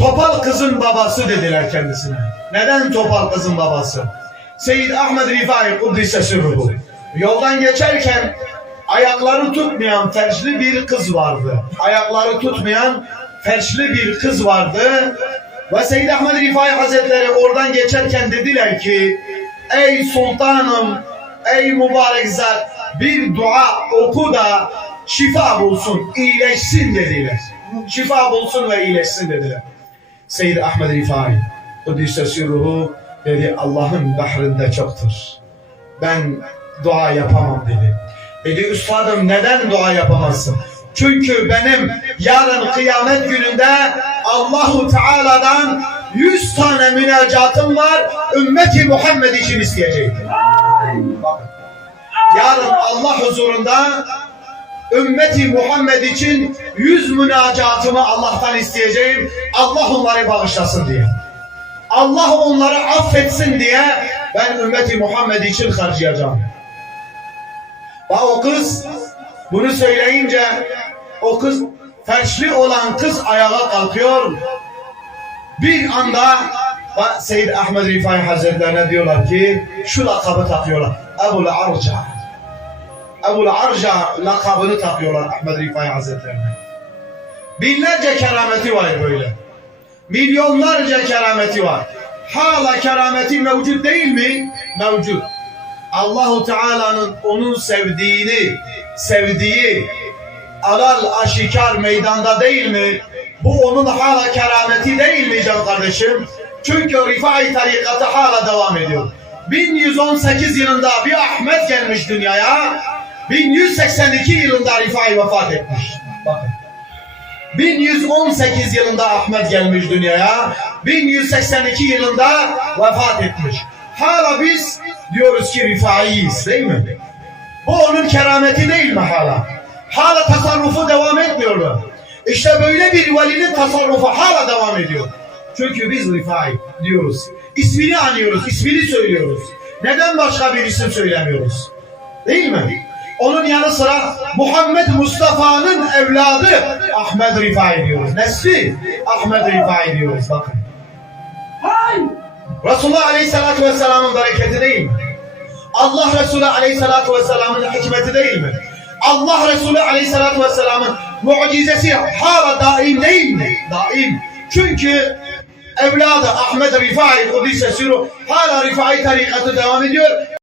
Topal kızın babası dediler kendisine. Neden topal kızın babası? Seyyid Ahmed Rifai Kuddise Sürruhu. Yoldan geçerken ayakları tutmayan felçli bir kız vardı. Ayakları tutmayan felçli bir kız vardı. Ve Seyyid Ahmed Rifai Hazretleri oradan geçerken dediler ki Ey sultanım, ey mübarek zat bir dua oku da şifa bulsun, iyileşsin dediler. Şifa bulsun ve iyileşsin dediler. Seyyid Ahmed Rifai Kudüs'e sürruhu dedi Allah'ın bahrinde çoktur. Ben dua yapamam dedi. Dedi üstadım neden dua yapamazsın? Çünkü benim yarın kıyamet gününde Allahu Teala'dan 100 tane münacatım var. Ümmeti Muhammed için isteyecektim. Bakın. Yarın Allah huzurunda ümmeti Muhammed için yüz münacatımı Allah'tan isteyeceğim. Allah onları bağışlasın diye. Allah onları affetsin diye ben ümmeti Muhammed için harcayacağım. Bak o kız bunu söyleyince o kız felçli olan kız ayağa kalkıyor. Bir anda Seyyid Ahmed Rifai Hazretlerine diyorlar ki şu lakabı takıyorlar. Ebul Arca. Ebul Arca lakabını takıyorlar Ahmed Rifai Hazretlerine. Binlerce kerameti var böyle. Milyonlarca kerameti var. Hala kerameti mevcut değil mi? Mevcut. Allahu Teala'nın onun sevdiğini, sevdiği alal aşikar meydanda değil mi? Bu onun hala kerameti değil mi can kardeşim? Çünkü Rifai tarikatı hala devam ediyor. 1118 yılında bir Ahmet gelmiş dünyaya. 1182 yılında Rifai vefat etmiş. Bakın. 1118 yılında Ahmet gelmiş dünyaya. 1182 yılında vefat etmiş. Hala biz diyoruz ki rifaiyiz değil mi? Bu onun kerameti değil mi hala? Hala tasarrufu devam etmiyor mu? İşte böyle bir velinin tasarrufu hala devam ediyor. Çünkü biz rifai diyoruz. İsmini anıyoruz, ismini söylüyoruz. Neden başka bir isim söylemiyoruz? Değil mi? Onun yanı sıra Muhammed Mustafa'nın evladı Ahmet Rifai diyoruz. Nesli Ahmet Rifai diyoruz bakın. Resulullah Aleyhisselatü Vesselam'ın bereketi değil mi? Allah Resulü Aleyhisselatü Vesselam'ın hikmeti değil mi? Allah Resulü Aleyhisselatü Vesselam'ın mucizesi hala daim değil mi? Daim. Çünkü evladı Ahmet Rifai Kudüs'e sürü hala Rifai tarikatı devam ediyor.